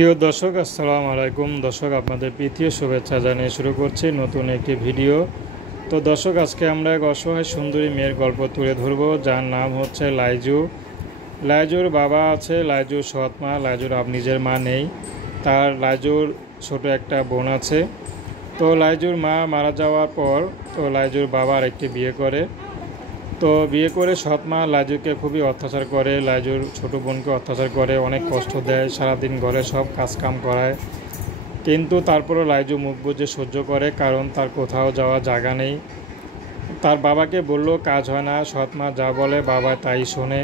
প্রিয় দর্শক, আসসালামু আলাইকুম। দর্শক, আপনাদের প্রীতীয় শুভেচ্ছা জানিয়ে শুরু করছি নতুন একটি ভিডিও। তো দর্শক, আজকে আমরা এক অসহায় সুন্দরী মেয়ের গল্প তুলে ধরব, যার নাম হচ্ছে লাইজু। লাইজুর বাবা আছে, লাইজুর সৎ মা। লাইজুর নিজের মা নেই, তার লাইজুর ছোট একটা বোন আছে। তো লাইজুর মা মারা যাওয়ার পর লাইজুর বাবা আরেকটি বিয়ে করে। বিয়ে করে সৎ মা লাইজুকে খুবই অত্যাচার করে, লাইজুর ছোট বোনকে অত্যাচার করে, অনেক কষ্ট দেয়, সারাদিন ঘরে সব কাজকাম করায়। কিন্তু তারপরও লাইজু মুখ বুজে সহ্য করে, কারণ তার কোথাও যাওয়ার জায়গা নেই। তার বাবাকে বললেও কাজ হয় না, সৎ মা যা বলে বাবা তাই শোনে।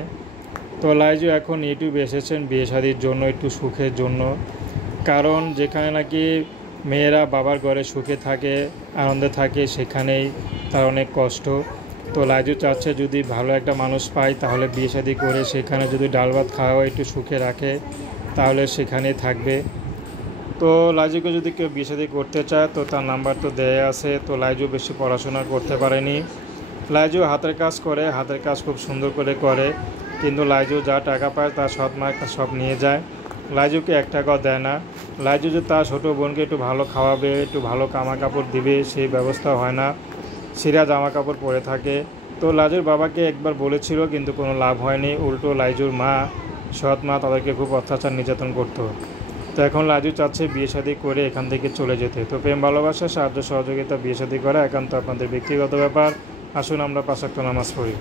লাইজু এখন ইউটিউবে এসেছেন বিয়ে শাদির জন্য, একটু সুখের জন্য। কারণ যেখানে নাকি মেয়েরা বাবার ঘরে সুখে থাকে, আনন্দে থাকে, সেখানেই তার অনেক কষ্ট। লাইজু চাচ্ছে যদি ভালো একটা মানুষ পায় তাহলে বিয়ে শাদী করে সেখানে যদি ডাল ভাত খাওয়া একটু সুখে রাখে তাহলে সেখানেই থাকবে। লাইজুকে যদি কেউ বিয়ে শাদী করতে চায় তার নাম্বার দেয়া আছে। লাইজু বেশি পড়াশোনা করতে পারেনি। লাইজু হাতের কাজ করে, হাতের কাজ খুব সুন্দর করে, কিন্তু লাইজু যা টাকা পায় তার সৎ মা সব নিয়ে যায়। লাইজুকে 1 টাকাও দেয় না। লাইজু যে তার ছোটো বোনকে একটু ভালো খাওয়াবে, একটু ভালো জামা কাপড় দিবে, সেই ব্যবস্থা হয় না। ছিঁড়া জামা কাপড় পরে থাকে। লাইজুর বাবাকে একবার বলেছিল, কিন্তু কোনো লাভ হয়নি। উল্টো লাইজুর মা, সৎ মা তাদেরকে খুব অত্যাচার নির্যাতন করতো। এখন লাইজু চাচ্ছে বিয়ে শাদী করে এখান থেকে চলে যেতে। প্রেম ভালোবাসা, সাহায্য সহযোগিতা, বিয়ে শাদী করা একান্ত আপনাদের ব্যক্তিগত ব্যাপার। আসুন আমরা 5 ওয়াক্ত নামাজ পড়ি।